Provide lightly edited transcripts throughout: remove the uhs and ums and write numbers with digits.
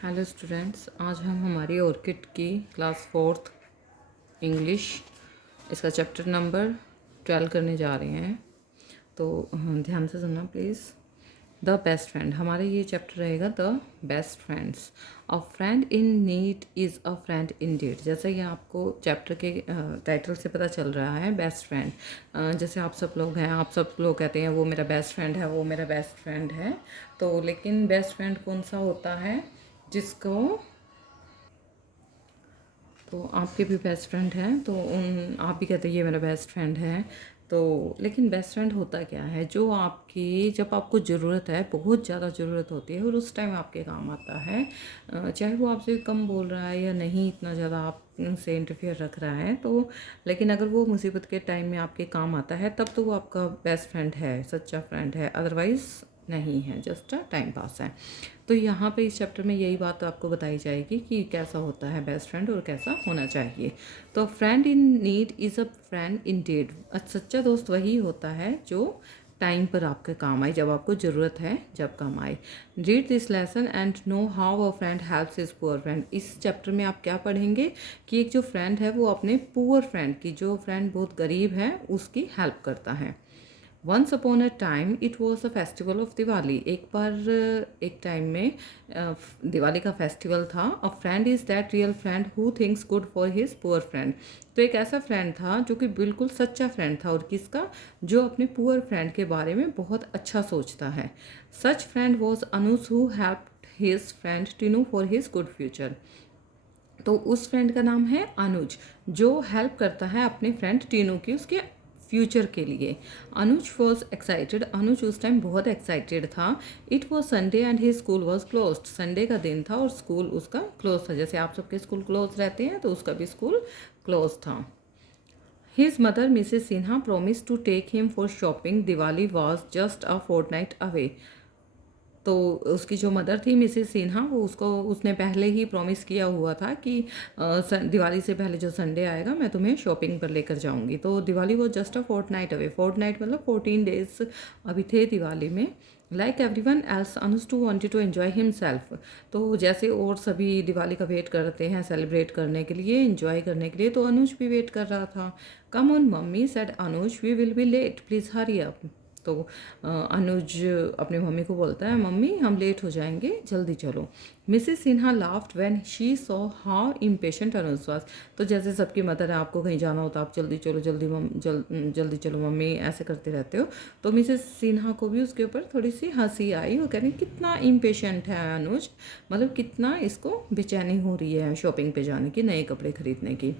Hello students, आज हम हमारी ऑर्किड की क्लास फोर्थ इंग्लिश इसका चैप्टर नंबर 12 करने जा रहे हैं। तो ध्यान से सुनना प्लीज़। द बेस्ट फ्रेंड, हमारे ये चैप्टर रहेगा the best friends. A friend in need is a friend indeed. जैसे कि आपको चैप्टर के टाइटल से पता चल रहा है, बेस्ट फ्रेंड। जैसे आप सब लोग हैं, आप सब लोग कहते हैं वो मेरा बेस्ट फ्रेंड है, वो मेरा बेस्ट फ्रेंड है। तो लेकिन बेस्ट फ्रेंड कौन सा होता है जिसको, तो आपके भी बेस्ट फ्रेंड हैं तो उन आप भी कहते हैं ये मेरा बेस्ट फ्रेंड है। तो लेकिन बेस्ट फ्रेंड होता क्या है, जो आपकी जब आपको ज़रूरत है, बहुत ज़्यादा ज़रूरत होती है और उस टाइम आपके काम आता है। चाहे वो आपसे कम बोल रहा है या नहीं इतना ज़्यादा आप से इंटरफेयर रख रहा है, तो लेकिन अगर वो मुसीबत के टाइम में आपके काम आता है तब तो वो आपका बेस्ट फ्रेंड है, सच्चा फ्रेंड है। अदरवाइज़ नहीं है, जस्ट अ टाइम पास है। तो यहाँ पे इस चैप्टर में यही बात आपको बताई जाएगी कि कैसा होता है बेस्ट फ्रेंड और कैसा होना चाहिए। तो friend in need is a friend indeed. सच्चा दोस्त वही होता है जो टाइम पर आपके काम आए, जब आपको ज़रूरत है, जब काम आए। Read this lesson and know how a friend helps his poor friend. इस चैप्टर में आप क्या पढ़ेंगे कि एक जो फ्रेंड है वो अपने पुअर फ्रेंड की, जो फ्रेंड बहुत गरीब है, उसकी हेल्प करता है। Once upon a time it was the festival of Diwali. एक बार एक टाइम में दिवाली का फेस्टिवल था। A friend is that real friend who thinks good for his poor friend. तो एक ऐसा फ्रेंड था जो कि बिल्कुल सच्चा फ्रेंड था, और किसका, जो अपने पुअर फ्रेंड के बारे में बहुत अच्छा सोचता है। Such friend was Anuj who helped his friend Tinu for his good future. तो उस फ्रेंड का नाम है अनुज, जो हेल्प करता है अपने फ्रेंड टीनू की, उसके फ्यूचर के लिए। अनुज वॉज एक्साइटेड, अनुज उस टाइम बहुत एक्साइटेड था। It was Sunday and he school was closed. Sunday का दिन था और स्कूल उसका क्लोज था। जैसे आप सबके स्कूल क्लोज रहते हैं तो उसका भी स्कूल क्लोज था। His mother Mrs Sinha promise to take him for shopping. Diwali was just a fortnight away. तो उसकी जो मदर थी मिसेस सिन्हा, वो उसने पहले ही प्रॉमिस किया हुआ था कि दिवाली से पहले जो संडे आएगा मैं तुम्हें शॉपिंग पर लेकर जाऊंगी। तो दिवाली वो just a fortnight away, fortnight मतलब 14 डेज अभी थे दिवाली में। Like everyone else Anuj too wanted to enjoy himself. तो जैसे और सभी दिवाली का वेट करते हैं सेलिब्रेट करने के लिए, एंजॉय करने के लिए, तो अनुज भी वेट कर रहा था। Come on mummy said Anuj, we will be late, please hurry up. तो अनुज अपनी मम्मी को बोलता है, मम्मी हम लेट हो जाएंगे, जल्दी चलो। Mrs Sinha laughed when she saw how impatient Anuj was. तो जैसे सबकी मदर है, आपको कहीं जाना हो तो आप जल्दी चलो, जल्दी चलो मम्मी, ऐसे करते रहते हो। तो मिसेस सिन्हा को भी उसके ऊपर थोड़ी सी हंसी आई। वो कह रही कितना इम्पेशेंट है अनुज, मतलब कितना इसको बेचैनी हो रही है शॉपिंग पे जाने की, नए कपड़े खरीदने की।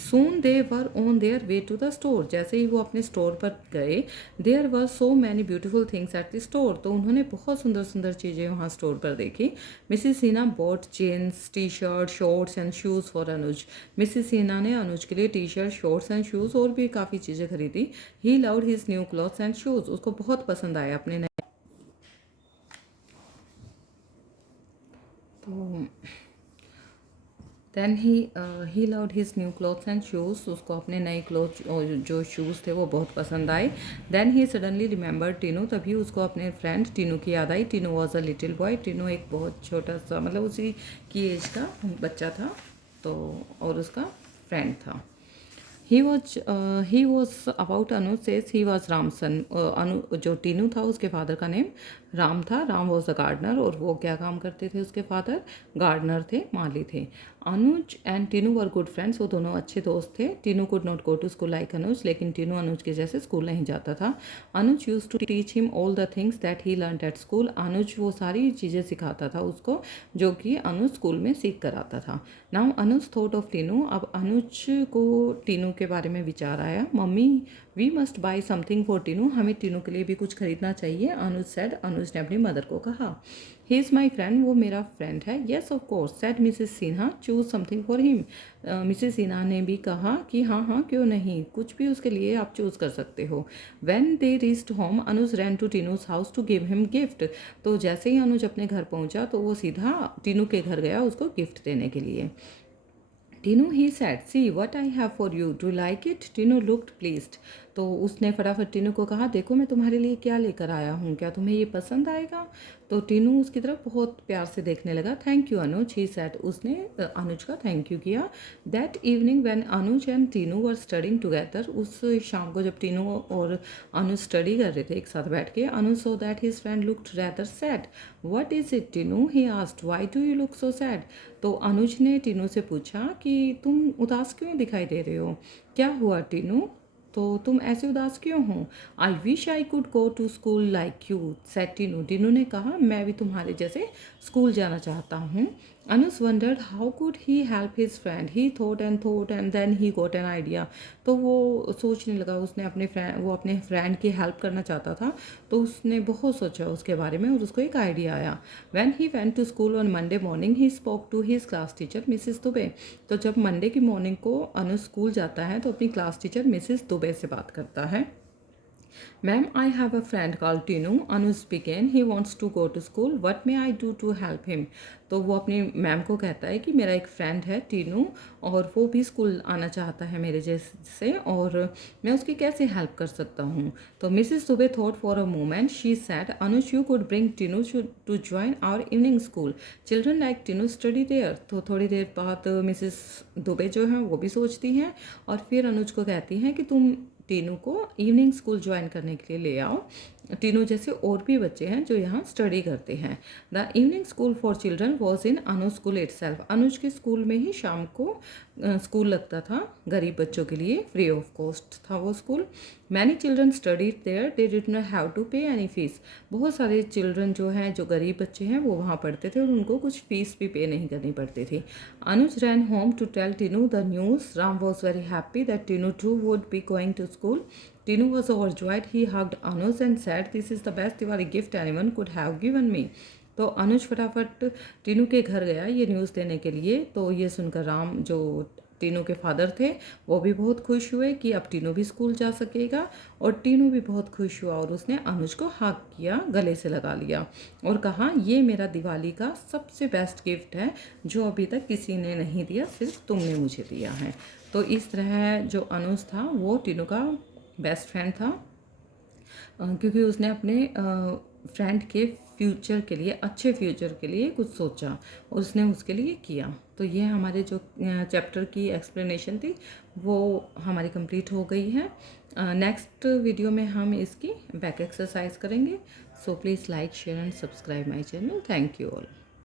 Soon they were on their way to the store. जैसे ही वो अपने स्टोर पर गए, there were so many beautiful things at the store. तो उन्होंने बहुत सुंदर सुंदर चीज़ें वहाँ स्टोर पर देखी। Mrs Sinha bought jeans, T shirt, shorts and shoes for Anuj. Mrs Sinha ने अनुज के लिए T shirt, shorts and shoes और भी काफ़ी चीज़ें खरीदी। He loved his new clothes and shoes. उसको बहुत पसंद आया अपने नए। तो then he loved his new clothes and shoes. उसको अपने नए क्लॉथ और जो शूज़ थे वो बहुत पसंद आए। Then he suddenly remember Tinu. तभी उसको अपने फ्रेंड टीनू की याद आई। Tinu was a little boy. Tinu एक बहुत छोटा सा, मतलब उसी की एज का बच्चा था, तो और उसका फ्रेंड था। He was about Anu says he was रामसन। अनु जो टीनू था उसके फादर का नेम राम था। राम वॉज अ गार्डनर, और वो क्या काम करते थे उसके फादर, गार्डनर थे, माली थे। Anuj and Tinu were good friends. वो दोनों अच्छे दोस्त थे। Tinu could not go to school like Anuj, लेकिन टीनू अनुज के जैसे स्कूल नहीं जाता था। Anuj use to teach him all the things that he learn at school. Anuj वो सारी चीज़ें सिखाता था उसको जो कि अनुज स्कूल में सीख कर आता था। Now Anuj thought of Tinu. अब अनुज को टीनू के बारे में विचार आया। Mummy we must buy something for Tinu. हमें टीनू के लिए भी कुछ खरीदना चाहिए, अनुज सेड। अनुज ने अपनी मदर को कहा। ही इज़ माई फ्रेंड, वो मेरा फ्रेंड है। Yes of course said Mrs Sinha, choose something for him. Mrs Sinha ने भी कहा कि हाँ हाँ क्यों नहीं, कुछ भी उसके लिए आप चूज़ कर सकते हो। When they reached home Anuj ran to Tinu's house to give him gift. तो जैसे ही अनुज अपने घर पहुंचा तो वो सीधा टीनू के घर गया उसको गिफ्ट देने के लिए। Tinu, he said, see what I have for you. Do you like it? Tinu looked pleased. तो उसने फटाफट टीनू को कहा, देखो मैं तुम्हारे लिए क्या लेकर आया हूँ, क्या तुम्हें ये पसंद आएगा? तो टीनू उसकी तरफ बहुत प्यार से देखने लगा। Thank you Anuj, he said. उसने अनुज का थैंक यू किया। That evening when Anuj and Tinu were studying together, उस शाम को जब टीनू और अनुज स्टडी कर रहे थे एक साथ बैठ के, Anuj saw that his friend looked rather sad. What is it Tinu, he asked, why do you look so sad? तो अनुज ने टीनू से पूछा कि तुम उदास क्यों दिखाई दे रहे हो, क्या हुआ टीनू, तो तुम ऐसे उदास क्यों हो? I wish I could go to school like you, said Tinu. Tinu ने कहा, मैं भी तुम्हारे जैसे स्कूल जाना चाहता हूँ। Anuj wondered how could he help his friend, he thought and then he got an idea. तो वो सोचने लगा, उसने अपने फ्रेंड की हेल्प करना चाहता था, तो उसने बहुत सोचा उसके बारे में और उसको एक आइडिया आया। When he went to school on Monday morning he spoke to his class teacher Mrs Dubey. तो जब मंडे की मॉर्निंग को अनुज स्कूल जाता है तो अपनी क्लास टीचर मिसिस दुबे से बात करता है। Ma'am, I have a friend called Tinu, Anuj began, he wants to go to school, what may I do to help him? तो वो अपनी मैम को कहता है कि मेरा एक फ्रेंड है टीनू और वो भी स्कूल आना चाहता है मेरे जैसे, और मैं उसकी कैसे हेल्प कर सकता हूँ? तो Mrs Dubey thought for a moment, she said, Anuj you could bring Tinu to join our evening school, children like Tinu study there. तो थोड़ी देर बाद मिसिस दुबे जो हैं वो भी सोचती हैं और फिर अनुज को कहती हैं कि तुम टीनू को इवनिंग स्कूल ज्वाइन करने के लिए ले आओ, टीनू जैसे और भी बच्चे हैं जो यहाँ स्टडी करते हैं। The evening school for children was in Anuj school itself, Anuj के स्कूल में ही शाम को स्कूल लगता था गरीब बच्चों के लिए, फ्री ऑफ कॉस्ट था वो school. Many children studied there, they did not have to pay any fees. बहुत सारे चिल्ड्रन जो हैं, जो गरीब बच्चे हैं, वो वहाँ पढ़ते थे और उनको कुछ फीस भी पे नहीं करनी पड़ती थी। Anuj ran home to tell Tinu the news, Ram was very happy that Tinu too would be going to school. Tinu was overjoyed. He hugged Anuj and said, "This is the best Diwali gift anyone could have given me." तो अनुज फटाफट टीनू के घर गया ये news देने के लिए। तो ये सुनकर राम, जो टीनू के फादर थे, वो भी बहुत खुश हुए कि अब टीनू भी स्कूल जा सकेगा, और टीनू भी बहुत खुश हुआ और उसने अनुज को हग किया, गले से लगा लिया और कहा, ये मेरा दिवाली का सबसे बेस्ट गिफ्ट है जो अभी तक किसी ने नहीं दिया, सिर्फ तुमने मुझे दिया है। तो इस तरह जो अनुज था वो टीनू का बेस्ट फ्रेंड था, क्योंकि उसने अपने फ्रेंड के फ्यूचर के लिए, अच्छे फ्यूचर के लिए कुछ सोचा और उसने उसके लिए किया। तो ये हमारे जो चैप्टर की एक्सप्लेनेशन थी वो हमारी कंप्लीट हो गई है। नेक्स्ट वीडियो में हम इसकी बैक एक्सरसाइज करेंगे। So please like, share and subscribe my channel. Thank you all.